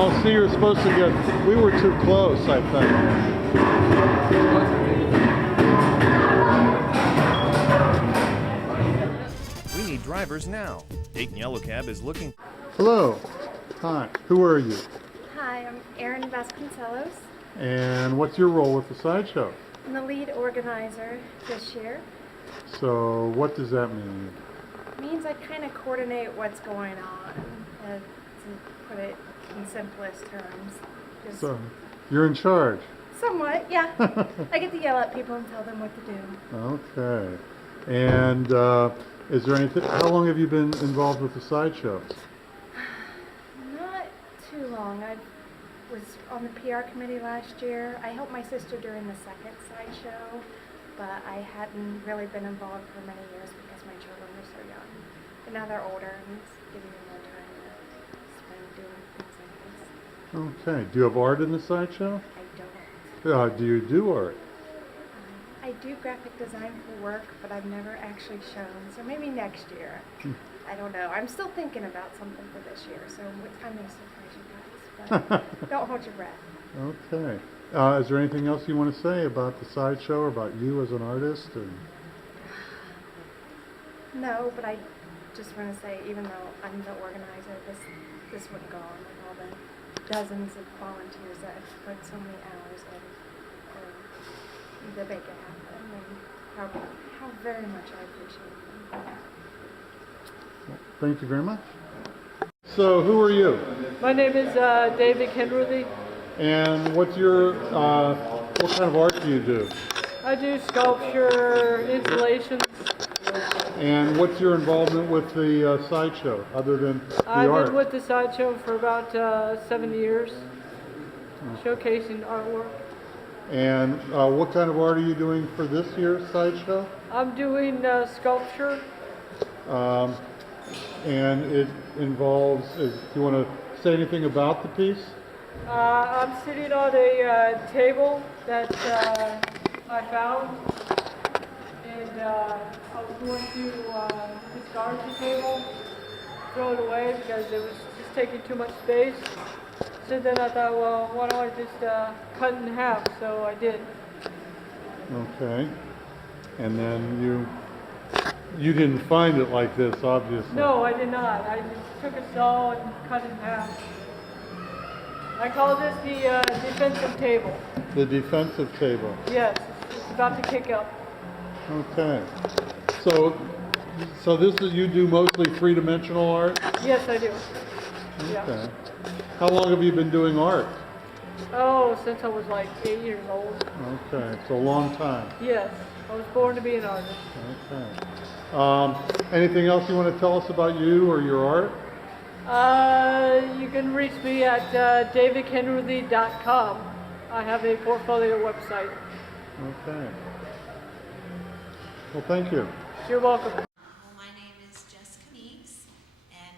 Oh, see, you're supposed to get... We were too close, I think. We need drivers now. Dayton Yellow Cab is looking... Hello. Hi. Who are you? Hi, I'm Erin Vasconcelos. And what's your role with the SideShow? I'm the lead organizer this year. So, what does that mean? It means I kind of coordinate what's going on, to put it in simplest terms. Just So, you're in charge? somewhat, yeah. I get to yell at people and tell them what to do. Okay. And is there anything... How long have you been involved with the SideShow? Not too long. I was on the PR committee last year. I helped my sister during the second SideShow, but I hadn't really been involved for many years because my children were so young. But now they're older and it's giving me more time to spend doing things like this. Okay. Do you have art in the SideShow? I don't. Do you do art? I do graphic design for work, but I've never actually shown, so maybe next year. I don't know. I'm still thinking about something for this year, so I may surprise you guys, but don't hold your breath. Okay. Is there anything else you want to say about the SideShow or about you as an artist? Or? No, but I just want to say, even though I'm the organizer, this wouldn't go on with all the dozens of volunteers that have put so many hours in to make it happen, and how very much I appreciate them. Well, thank you very much. So, who are you? My name is David Kenworthy. And what's your, what kind of art do you do? I do sculpture, installations. And what's your involvement with the SideShow, other than the I've art? been with the SideShow for about 7 years, showcasing artwork. And what kind of art are you doing for this year's SideShow? I'm doing sculpture. And it involves, do you want to say anything about the piece? I'm sitting on a table that I found, and I was going to discard the table, throw it away because it was just taking too much space. So then I thought, well, why don't I just cut it in half? So I did. Okay. And then you didn't find it like this, obviously. No, I did not. I just took a saw and cut it in half. I call this the defensive table. The defensive table. Yes, it's about to kick up. Okay. So this is, you do mostly three-dimensional art? Yes, I do. Okay. Yeah. How long have you been doing art? Oh, since I was like 8 years old. Okay, it's a long time. Yes, I was born to be an artist. Okay. Anything else you want to tell us about you or your art? You can reach me at davidkenworthy.com. I have a portfolio website. Okay. Well, thank you. You're welcome. My name is Jessica Meeks, and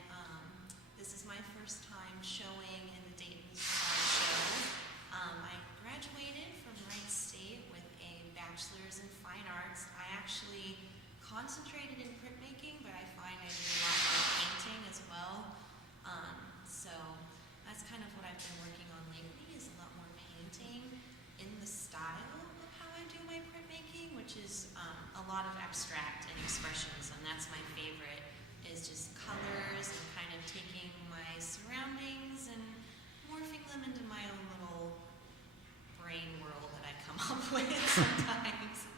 this is my first time showing in the Dayton SideShow. I graduated from Wright State with a bachelor's in fine arts. I actually concentrated in printmaking, but I find I do a lot more painting as well. So that's kind of what I've been working on lately, is a lot more painting in the style of how I do my printmaking, which is a lot of abstract and expressions, and that's my favorite, is just colors and kind of taking my surroundings and morphing them into my own little brain world that I come up with sometimes.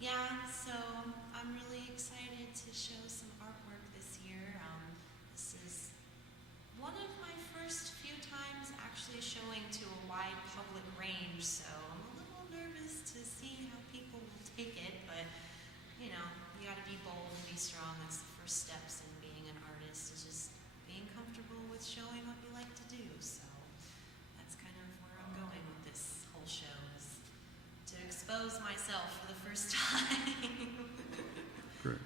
Yeah, so I'm really excited to show some artwork this year. This is one of my first few times actually showing to a wide public range, so I'm a little nervous to see how people will take it, but you know, you gotta be bold and be strong. That's the first steps in being an artist, is just being comfortable with showing what you like to do. So that's kind of where I'm going with this whole show, is to expose myself for the first time. Great.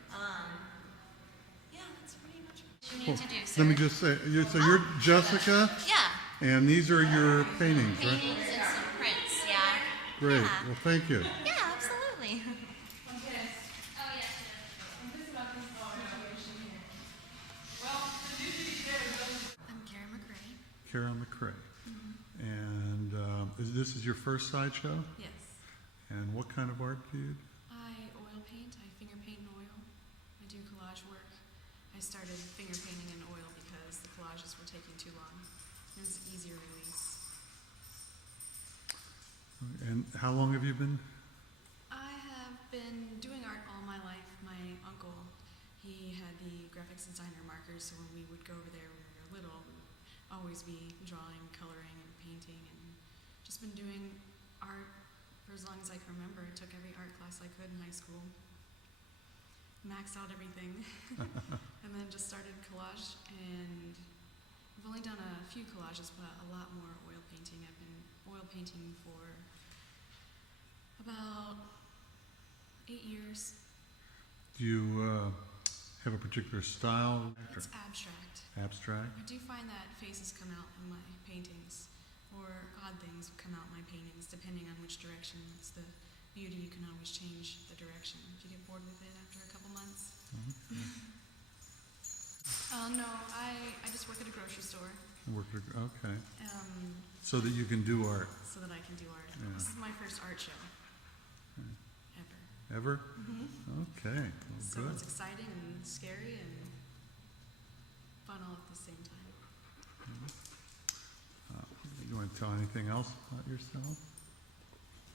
Yeah, that's pretty much what you need to do, sir. Let me just say, you're Jessica? Yeah. And these are your paintings, right? Paintings and some prints, yeah. Great. Yeah. Well, thank you. Yeah, absolutely. I'm Karen McRae. Kara McCrae. And this is your first sideshow? Yes. And what kind of art do you do? I oil paint. I finger paint in oil. I do collage work. I started finger painting in oil because the collages were taking too long. It was easier release. And how long have you been? I have been doing art all my life. My uncle, he had the graphics designer markers, so when we would go over there when we were little, we would always be drawing, coloring, and painting, and just been doing art for as long as I can remember. I took every art class I could in high school, maxed out everything, and then just started collage, and I've only done a few collages, but a lot more oil painting. I've been oil painting for about 8 years. Do you have a particular style? It's abstract. Abstract? I do find that faces come out in my paintings, or odd things come out in my paintings, depending on which direction. It's the beauty, you can always change the direction if you get bored with it after a couple months. No, I just work at a grocery store. Okay. Um, So that you can do art. so that I can do art. Yeah. This is my first art show ever. Ever? Okay. Well, So good. it's exciting and scary and fun all at the same time. You want to tell anything else about yourself?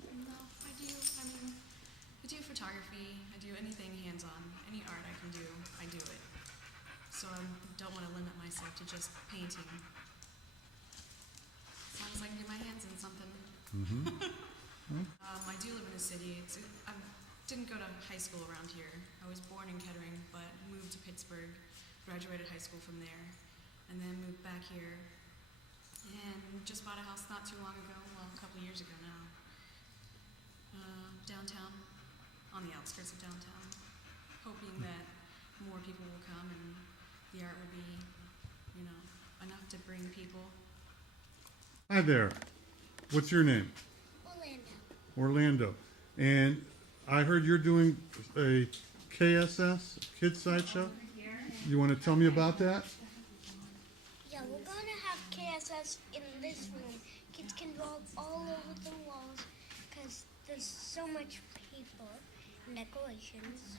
No, I do photography. I do anything hands-on. Any art I can do, I do it. So I don't want to limit myself to just painting. As long as I can get my hands in something. I do live in a city. I didn't go to high school around here. I was born in Kettering, but moved to Pittsburgh, graduated high school from there, and then moved back here. And just bought a house not too long ago, well, a couple years ago now. Downtown, on the outskirts of downtown, hoping that more people will come and the art will be, enough to bring people. Hi there. What's your name? Orlando. And I heard you're doing a KSS, Kids Sideshow. You want to tell me about that? Yeah, we're gonna have KSS in this room. Kids can draw all over the walls because there's so much paper and decorations.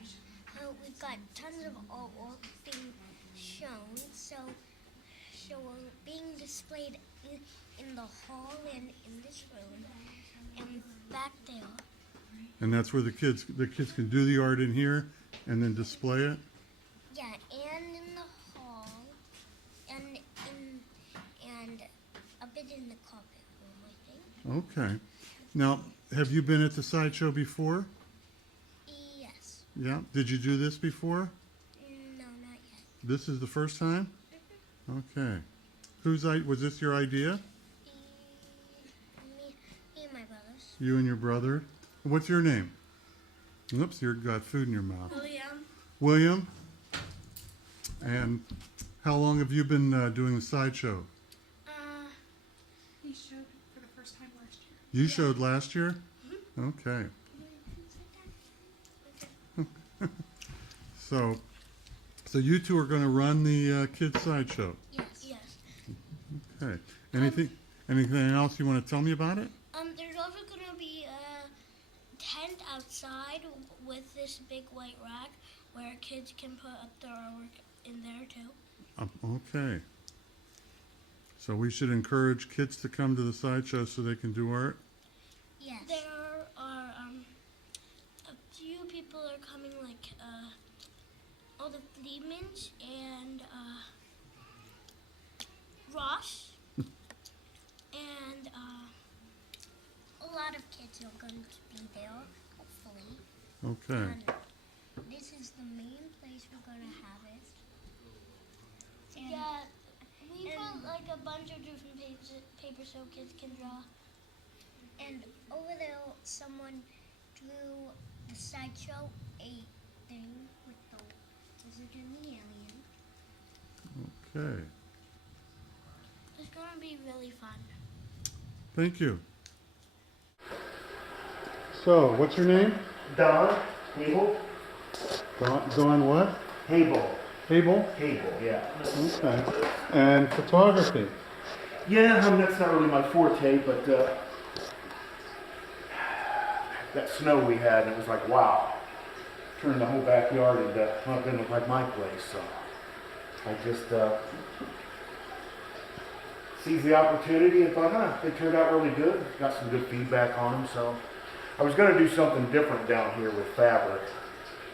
We've got tons of artwork being shown, so being displayed in the hall and in this room and back there. And that's where the kids can do the art in here and then display it? Yeah, and in the hall and a bit in the carpet room, I think. Okay. Now, have you been at the sideshow before? Yes. Yeah. Did you do this before? No, not yet. This is the first time? Okay. Was this your idea? Me and my brothers. You and your brother? What's your name? Oops, you've got food in your mouth. William? And how long have you been doing the sideshow? He showed for the first time last year. You showed last year? Okay. So you two are going to run the kids sideshow. Yes. Okay. Anything else you want to tell me about it? There's also gonna be a tent outside with this big white rack where kids can put up their artwork in there too. Okay. So we should encourage kids to come to the sideshow so they can do art? Yes. There are a few people are coming, like all the Fleemans and Ross, and a lot of kids are going to be there, hopefully. Okay. And this is the main place we're going to have it. And yeah, we put like a bunch of different paper so kids can draw. And over there, someone drew the SideShow8 thing with the lizard and the alien. Okay. It's going to be really fun. Thank you. So, what's your name? Don Hable. Dawn what? Hable. Hable? Hable, yeah. Okay. And photography? Yeah, I mean, that's not really my forte, but that snow we had, it was like, wow. Turned the whole backyard into, well, it didn't look like my place, so I just seized the opportunity and thought, they turned out really good. Got some good feedback on them, so I was going to do something different down here with fabric.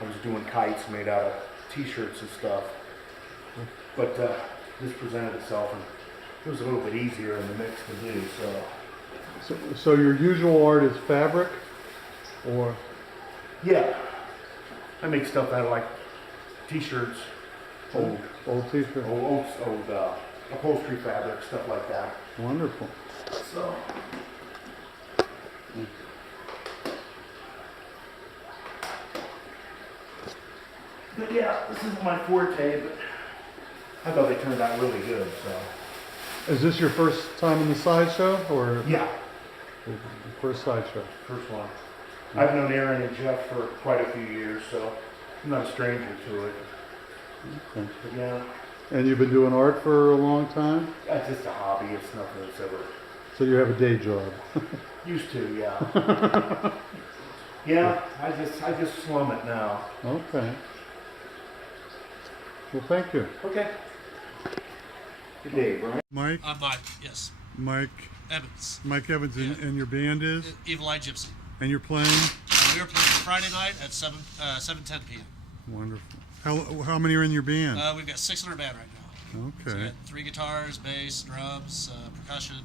I was doing kites made out of t-shirts and stuff, but this presented itself, and it was a little bit easier in the mix to do, So your usual art is fabric, or? Yeah. I make stuff out of like t-shirts, old t-shirts, old upholstery fabric, stuff like that. Wonderful. So, but yeah, this isn't my forte, but I thought they turned out really good. So, Is this your first time in the SideShow, or? yeah, First SideShow. first one. I've known Aaron and Jeff for quite a few years, so I'm not a stranger to it. Okay. But yeah, And you've been doing art for a long time? that's just a hobby. It's nothing that's ever So you have a day job? used to. Yeah. Yeah, I just slum it now. Okay. Well, thank you. Okay. Good day, Brian. Mike? I'm Mike, yes. Mike Evans. Evans, Yeah. and your band is? Evil Eye Gypsy. And you're playing? We are playing Friday night at 7:10 p.m. Wonderful. How many are in your band? We've got 6 in our band right now. So we Okay. got 3 guitars, bass, drums, percussion.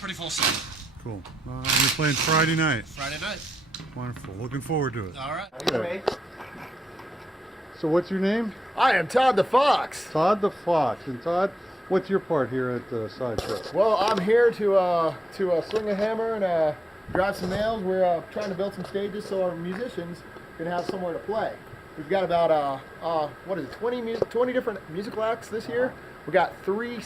Pretty full set. Cool. And you're playing Friday night? Friday night. Wonderful. Looking forward to it. All right. So what's your name? I am Todd the Fox. Todd the Fox. And Todd, what's your part here at the SideShow? Well, I'm here to swing a hammer and drive some nails. We're trying to build some stages so our musicians can have somewhere to play. We've got about 20 different musical acts this year. We got three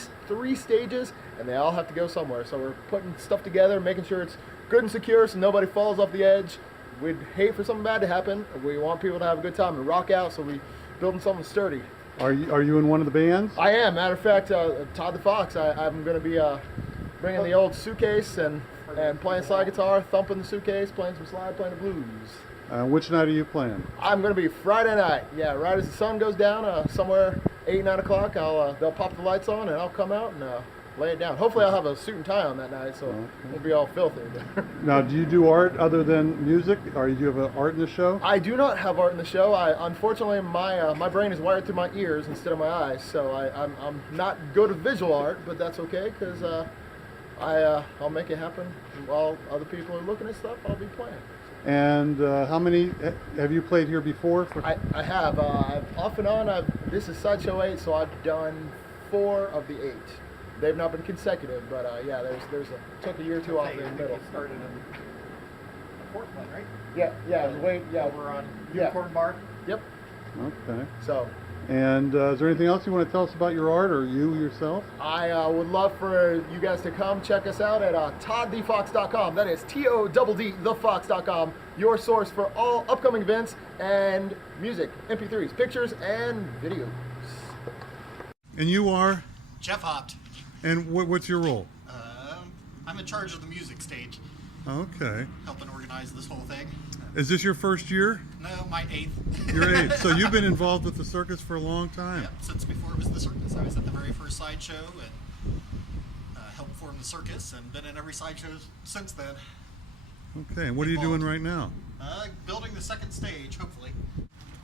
stages, and they all have to go somewhere. So we're putting stuff together, making sure it's good and secure so nobody falls off the edge. We'd hate for something bad to happen. We want people to have a good time and rock out, so we building something sturdy. Are you in one of the bands? I am. Matter of fact, Todd the Fox. I'm going to be bringing the old suitcase and playing slide guitar, thumping the suitcase, playing some slide, playing the blues. Which night are you playing? I'm going to be Friday night. Yeah, right as the sun goes down, somewhere 8, 9 o'clock. They'll pop the lights on and I'll come out and lay it down. Hopefully I'll have a suit and tie on that night, so it won't be all filthy. Now, do you do art other than music? Or do you have art in the show? I do not have art in the show. Unfortunately, my brain is wired through my ears instead of my eyes, so I'm not good at visual art, but that's okay because I'll make it happen while other people are looking at stuff. I'll be playing. And how many have you played here before? I have. Off and on. This is SideShow 8, so I've done 4 of the 8. They've not been consecutive, but yeah, took a year or 2 off in the middle. Started in Portland, right? Yeah. Over on Unicorn Bar. Yep. Okay. So. And is there anything else you want to tell us about your art or you yourself? I would love for you guys to come check us out at toddthefox.com. That is TODD thefox.com. Your source for all upcoming events and music, MP3s, pictures, and videos. And you are? Jeff Hopt. And what's your role? I'm in charge of the music stage. Okay. Helping organize this whole thing. Is this your first year? No, my 8th. Your 8th. So you've been involved with the circus for a long time. Yeah, since before it was the circus. I was at the very first SideShow and helped form the circus and been in every SideShow since then. Okay, and what are you doing right now? Building the second stage, hopefully.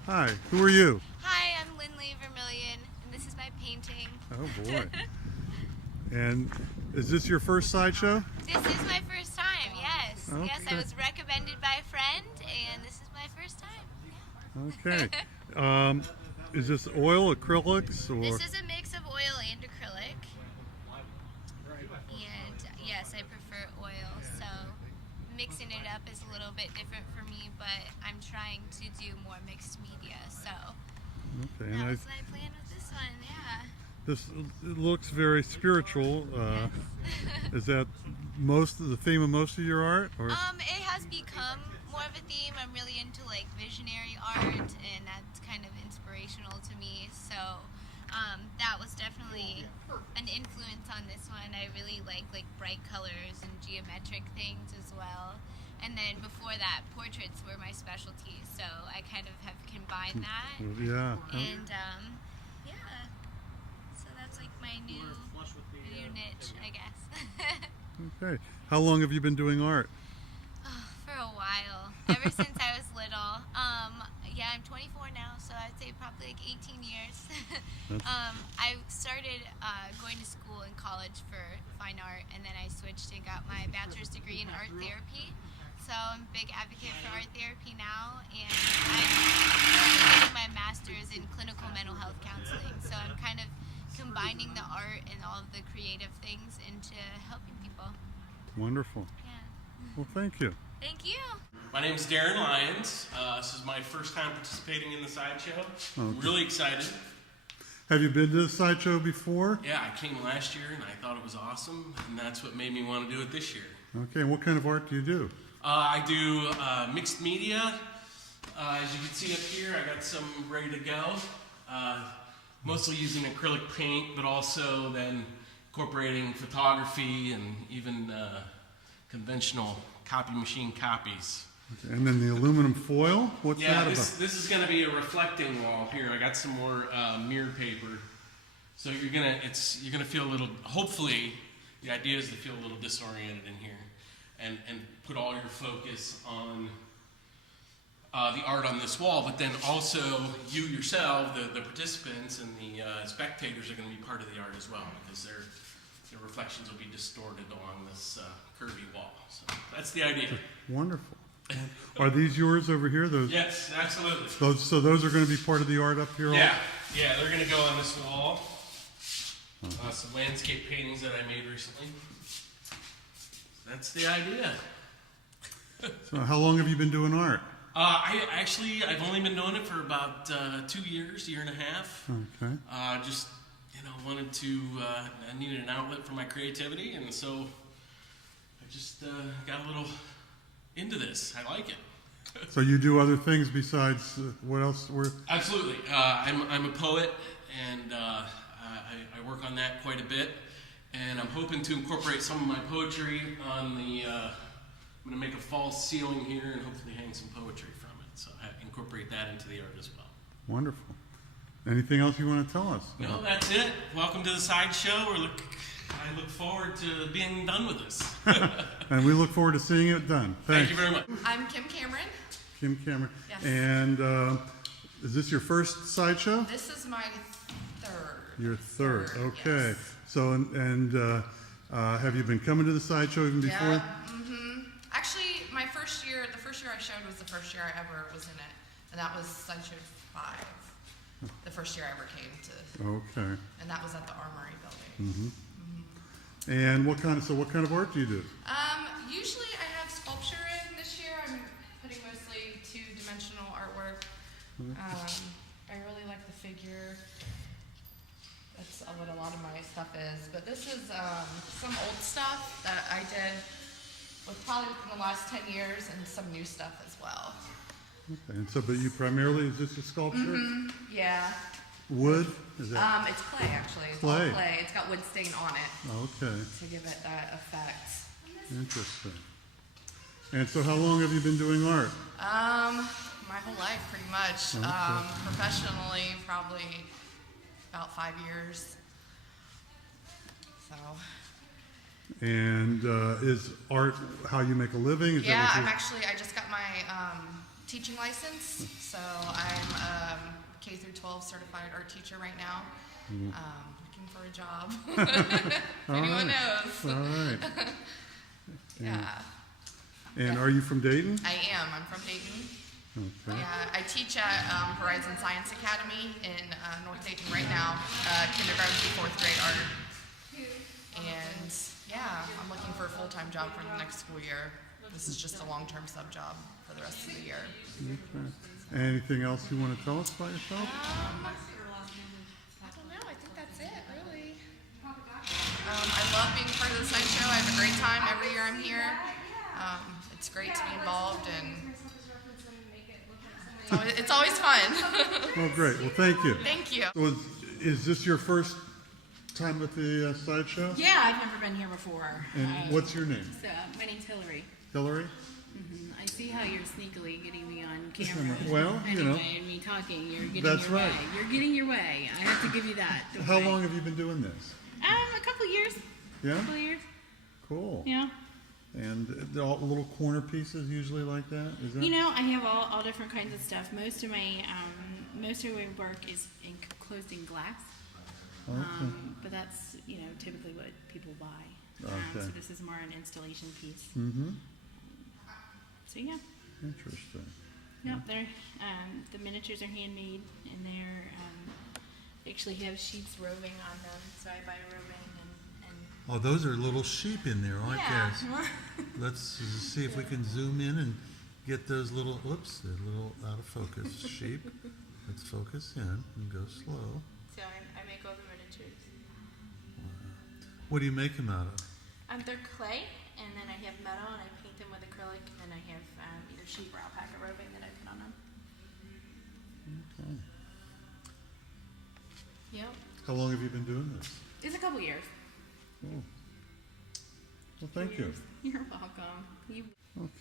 Hi, who are you? Hi, I'm Lindley Vermillion, and this is my painting. Oh boy. And is this your first SideShow? This is my first time, yes. Okay. Yes, I was recommended by a friend, and this is my first time. Yeah. Okay. Is this oil, acrylics, or? This is a mix of oil and acrylic. And yes, I prefer oil, so mixing it up is a little bit different for me, but I'm trying to do more mixed media, so Okay. that was my plan with this one, yeah. This it looks very spiritual. Yes. Is that the theme of most of your art? Or? It has become more of a theme. I'm really into like visionary art, and that's kind of inspirational to me. So that was definitely an influence compliments on this one. I really like bright colors and geometric things as well. And then before that, portraits were my specialty, so I kind of have combined that. Yeah. And yeah, so that's like my new niche, I guess. Okay. How long have you been doing art? Oh, for a while, ever since I was little. Yeah, I'm 24 now, so I'd say probably like 18 years. I started going to school in college for fine art, and then I switched and got my bachelor's degree in art therapy. So I'm a big advocate for art therapy now, and I'm getting my master's in clinical mental health counseling. So I'm kind of combining the art and all of the creative things into helping people. Wonderful. Yeah. Well, thank you. Thank you. My name is Darren Lyons. This is my first time participating in the SideShow. I'm really excited. Have you been to the SideShow before? Yeah, I came last year and I thought it was awesome, and that's what made me want to do it this year. Okay, and what kind of art do you do? I do mixed media. As you can see up here, I got some ready to go. Mostly using acrylic paint, but also then incorporating photography and even conventional copy machine copies. Okay, and then the aluminum foil? What's that about? This is going to be a reflecting wall here. I got some more mirror paper, so you're gonna feel a little. Hopefully, the idea is to feel a little disoriented in here, and put all your focus on the art on this wall. But then also you yourself, the participants and the spectators, are going to be part of the art as well, because their reflections will be distorted along this curvy wall. So that's the idea. Wonderful. Are these yours over here? Those? Yes, absolutely. So those are going to be part of the art up here? Yeah, they're going to go on this wall. Some landscape paintings that I made recently. That's the idea. So how long have you been doing art? I've only been doing it for about 2 years, year and a half. Okay. Just wanted to, I needed an outlet for my creativity, and so I just got a little into this. I like it. So you do other things besides what else? Absolutely. I'm a poet, and I work on that quite a bit, and I'm hoping to incorporate some of my poetry on the. I'm going to make a false ceiling here and hopefully hang some poetry from it. So I incorporate that into the art as well. Wonderful. Anything else you want to tell us? No, that's it. Welcome to the SideShow. I look forward to being done with this. And we look forward to seeing it done. Thanks. Thank you very much. I'm Kim Cameron. Kim Cameron. Yes. And is this your first SideShow? This is my third. Your third. Okay. Yes. So and have you been coming to the SideShow even before? Yeah. Actually, the first year I showed was the first year I ever was in it, and that was SideShow 5. The first year I ever came to. Okay. And that was at the Armory building. And what kind of art do you do? Usually I have sculpture in. This year I'm putting mostly two-dimensional artwork. I really like the figure. That's what a lot of my stuff is. But this is some old stuff that I did probably within the last 10 years, and some new stuff as well. Okay. And so, but you primarily, is this a sculpture? Yeah. Wood? Is that? It's clay actually. It's clay. all clay. It's got wood stain on it. Okay. To give it that effect. Interesting. And so, how long have you been doing art? My whole life, pretty much. Okay. Professionally, probably about 5 years. So. And is art how you make a living? Is Yeah, I just got my teaching license, so I'm a K through 12 certified art teacher right now. Looking for a job. If anyone knows. All right. Yeah. And are you from Dayton? I am. I'm from Dayton. Okay. Yeah, I teach at Horizon Science Academy in North Dayton right now, kindergarten through 4th grade art. And yeah, I'm looking for a full-time job for the next school year. This is just a long-term sub job for the rest of the year. Okay. Anything else you want to tell us about yourself? I don't know. I think that's it, really. I love being part of the SideShow. I have a great time every year I'm here. It's great to be involved, and it's always fun. Well, great. Well, thank you. Thank you. So is this your first first time at the SideShow? Yeah, I've never been here before. And what's your name? So, my name's Hillary. Hillary? I see how you're sneakily getting me on camera. Well, anyway, you know. And me talking, you're getting That's your right. way. You're getting your way. I have to give you that. How long have you been doing this? A couple years. Yeah? A couple years. Cool. Yeah. And they're all little corner pieces usually like that? Is that? You know, I have all different kinds of stuff. Most of my work is enclosed in glass. Okay. But that's, typically what people buy. Okay. So this is more an installation piece. Mm-hmm. So yeah. Interesting. Yep, they're the miniatures are handmade, and they're actually have sheets roving on them. So I buy roving and Oh, those are little sheep in there, aren't yeah. there? Let's see if we can zoom in and get those little, whoops, they're a little out of focus. Sheep. Let's focus in and go slow. So I make all the miniatures. What do you make them out of? They're clay, and then I have metal, and I paint them with acrylic, and then I have either sheep or alpaca roving that I put on them. Okay. Yep. How long have you been doing this? It's a couple years. Cool. Well, thank you. You're welcome.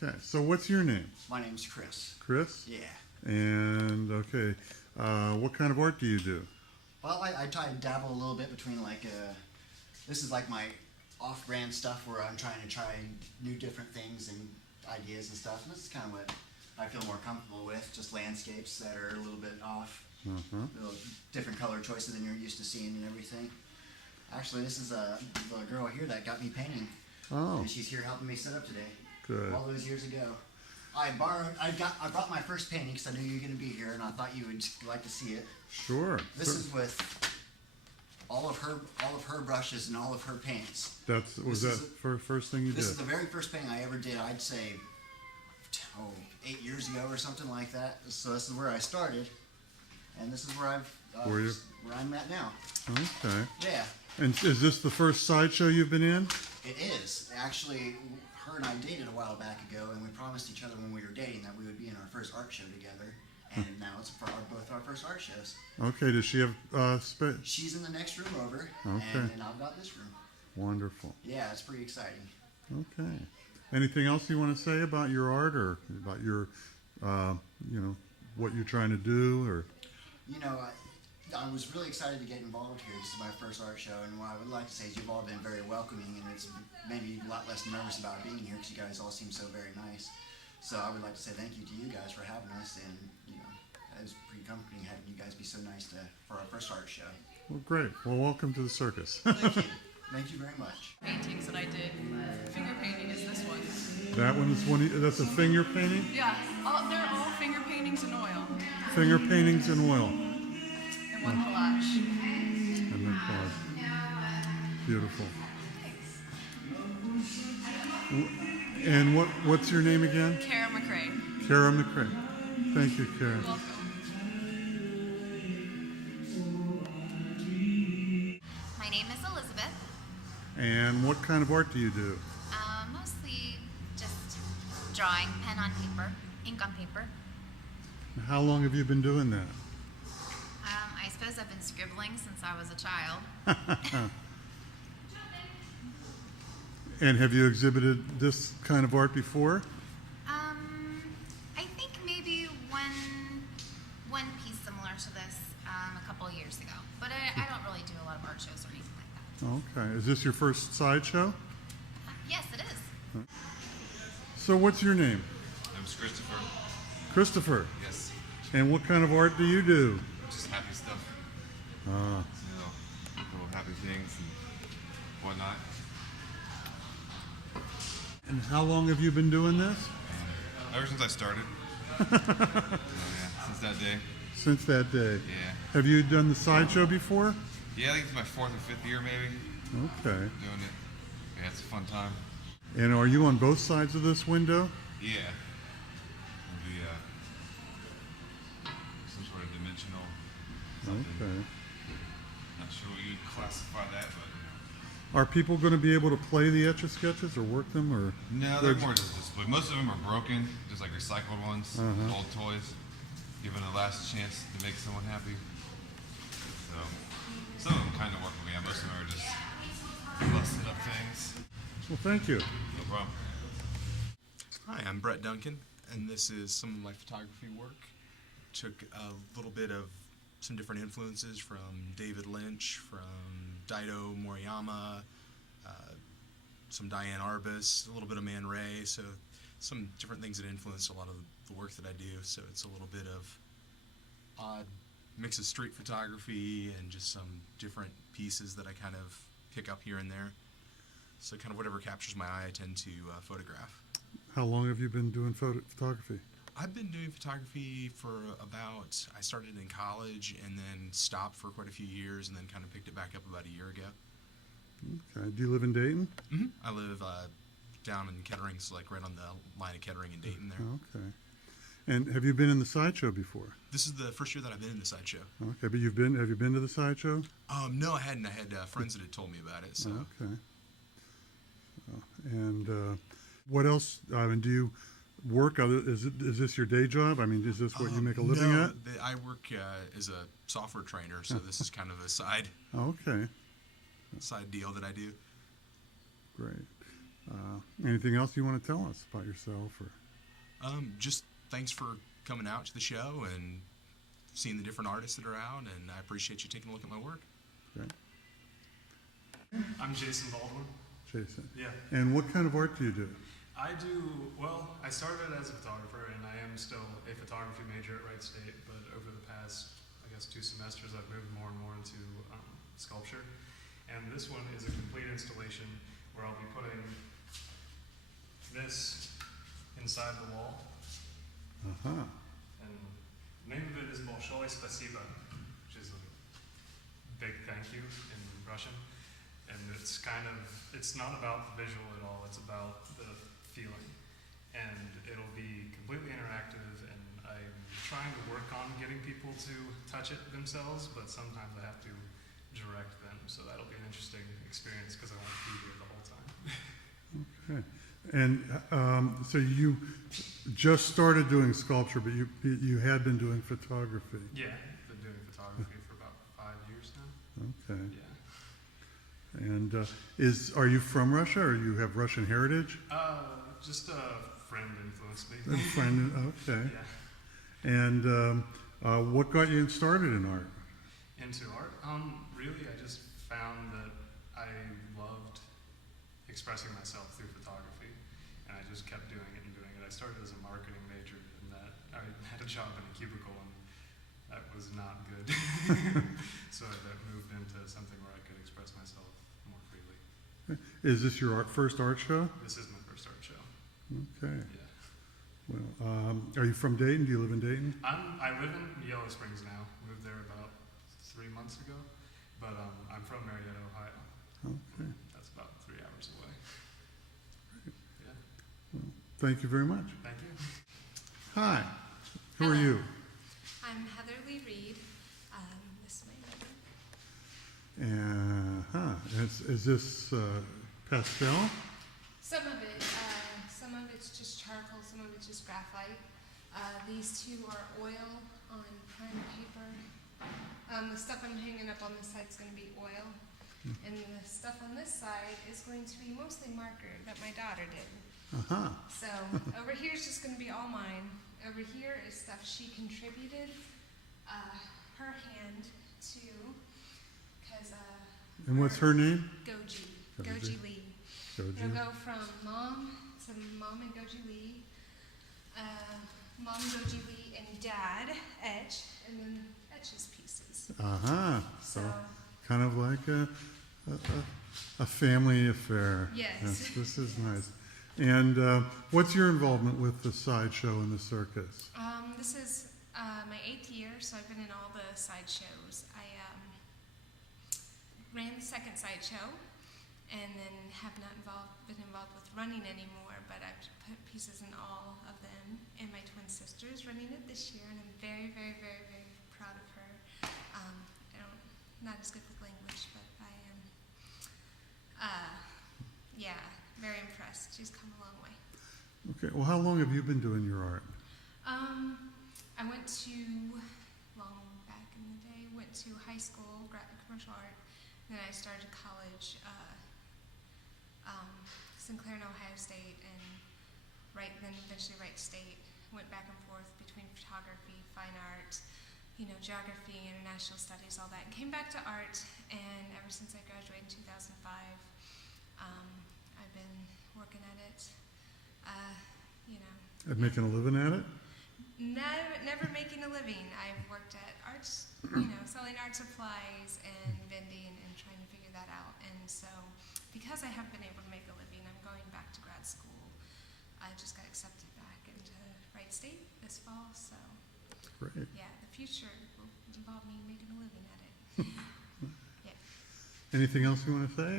Okay, so what's your name? My name's Chris. Chris? Yeah. And, okay, what kind of art do you do? Well, I try to dabble a little bit between this is like my off-brand stuff where I'm trying to try new different things and ideas and stuff. And this is kind of what I feel more comfortable with, just landscapes that are a little bit off, little different color choices than you're used to seeing and everything. Actually, this is the girl here that got me painting. Oh. And she's here helping me set up today. Good. All those years ago. I brought my first painting because I knew you were going to be here and I thought you would like to see it. Sure. This is with all of her brushes and all of her paints. Was that first thing you did? This is the very first painting I ever did. I'd say 8 years ago or something like that. So this is where I started, and this is where where I'm at now. Okay. Yeah. And is this the first SideShow you've been in? It is. Actually, her and I dated a while back ago, and we promised each other when we were dating that we would be in our first art show together. And now it's for both our first art shows. Okay, does she have space? She's in the next room over, Okay. and I've got this room. Wonderful. Yeah, it's pretty exciting. Okay. Anything else you want to say about your art or about your, what you're trying to do? Or I was really excited to get involved here. This is my first art show, and what I would like to say is you've all been very welcoming, and it's made me a lot less nervous about being here because you guys all seem so very nice. So I would like to say thank you to you guys for having us, and it was pretty comforting having you guys be so nice for our first art show. Well, great. Well, welcome to the circus. Thank you. Thank you very much. Paintings that I did. Finger painting is this one. That one is that's a finger painting? Yeah, they're all finger paintings in oil. Finger paintings in oil. And one collage. And then collage. Beautiful. And what's your name again? Kara McCrae. Kara McCrae. Thank you, Kara. You're welcome. My name is Elizabeth. And what kind of art do you do? Mostly just drawing, pen on paper, ink on paper. How long have you been doing that? I suppose I've been scribbling since I was a child. And have you exhibited this kind of art before? I think maybe one piece similar to this a couple of years ago. But I don't really do a lot of art shows or anything like that. Okay. Is this your first SideShow? Yes, it is. So what's your name? I'm Christopher. Christopher? Yes. And what kind of art do you do? Just happy stuff. Little happy things and whatnot. And how long have you been doing this? Ever since I started. Since that day. Since that day. Yeah. Have you done the SideShow before? Yeah, I think it's my 4th or 5th year maybe. Okay. Doing it. Yeah, it's a fun time. And are you on both sides of this window? Yeah. It'll be some sort of dimensional something. Okay. Not sure what you'd classify that, but Are people going to be able to play the Etch-a-Sketches or work them, or? no, they're more just display. Most of them are broken, just like recycled ones, old toys, given a last chance to make someone happy. So Some of them kind of work for me. Most of them are just busted up things. Well, thank you. No problem. Hi, I'm Brett Duncan, and this is some of my photography work. Took a little bit of some different influences from David Lynch, from Daido Moriyama, some Diane Arbus, a little bit of Man Ray, so some different things that influenced a lot of the work that I do. So it's a little bit of odd mix of street photography and just some different pieces that I kind of pick up here and there. So kind of whatever captures my eye I tend to photograph. How long have you been doing photography? I've been doing photography for I started in college and then stopped for quite a few years and then kind of picked it back up about a year ago. Okay. Do you live in Dayton? Mm-hmm. I live down in Kettering, so like right on the line of Kettering and Dayton there. Okay. And have you been in the SideShow before? This is the first year that I've been in the SideShow. Okay, but have you been to the SideShow? No, I hadn't. I had friends that had told me about it. So. Okay. And what else? I mean, do you work? Is this your day job? I mean, is this what you make a living at? I work as a software trainer, so this is kind of a side deal that I do. Great. Anything else you want to tell us about yourself, or? Just thanks for coming out to the show and seeing the different artists that are out, and I appreciate you taking a look at my work. Great. I'm Jason Baldwin. Jason. Yeah. And what kind of art do you do? I started as a photographer, and I am still a photography major at Wright State, but over the past, 2 semesters, I've moved more and more into sculpture. And this one is a complete installation where I'll be putting this inside the wall. Uh-huh. And the name of it is Bolshoi Spasiba, which is a big thank you in Russian. And it's not about the visual at all, it's about the feeling. And it'll be completely interactive, and I'm trying to work on getting people to touch it themselves, but sometimes I have to direct them, so that'll be an interesting experience because I won't be here the whole time. Okay. And so you just started doing sculpture, but you had been doing photography. Yeah, I've been doing photography for about 5 years now. Okay. Yeah. And are you from Russia, or you have Russian heritage? Just a friend influenced me. A friend, okay. Yeah. And what got you started in art? Into art? Really, I just found that I loved expressing myself through photography, and I just kept doing it and doing it. I started as a marketing major, and I had a job in a cubicle, and that was not good. So I moved into something where I could express myself more freely. Is this your first art show? This is my first art show. Okay. Yeah. Well, are you from Dayton? Do you live in Dayton? I live in Yellow Springs now. Moved there about 3 months ago, but I'm from Marietta, Ohio. Okay. That's about 3 hours away. Great. Yeah. Well, thank you very much. Thank you. Hi. Who are you? I'm Heather Lee Reed. This is my name. Is this pastel? Some of it's just charcoal, some of it's just graphite. These two are oil on prime paper. The stuff I'm hanging up on this side is going to be oil. And the stuff on this side is going to be mostly marker that my daughter did. Uh-huh. So over here is just going to be all mine. Over here is stuff she contributed her hand to, because And what's her name? Goji. Goji. Goji Lee. Goji. It'll go from mom to mom and Goji Lee, mom Goji Lee and dad etch, and then etches pieces. Uh-huh. So So kind of like a family affair. Yes. This is nice. And what's your involvement with the SideShow and the circus? This is my 8th year, so I've been in all the side shows. I ran the second SideShow, and then have not been involved with running anymore, but I've put pieces in all of them, and my twin sister's running it this year, and I'm very, very, very, very proud of her. Not as good with language, but I am, very impressed. She's come a long way. Okay. Well, how long have you been doing your art? I went to, long back in the day, went to high school, commercial art. Then I started college, Sinclair and Ohio State, and then eventually Wright State. Went back and forth between photography, fine art, geography, international studies, all that, and came back to art. And ever since I graduated in 2005, I've been working at it. And making a living at it? Never making a living. I've worked at arts, selling art supplies and vending and trying to figure that out. And so, because I have been able to make a living, I'm going back to grad school. I just got accepted back into Wright State this fall, so Great. yeah, the future will involve me making a living at it. Yeah. Anything else you want to say?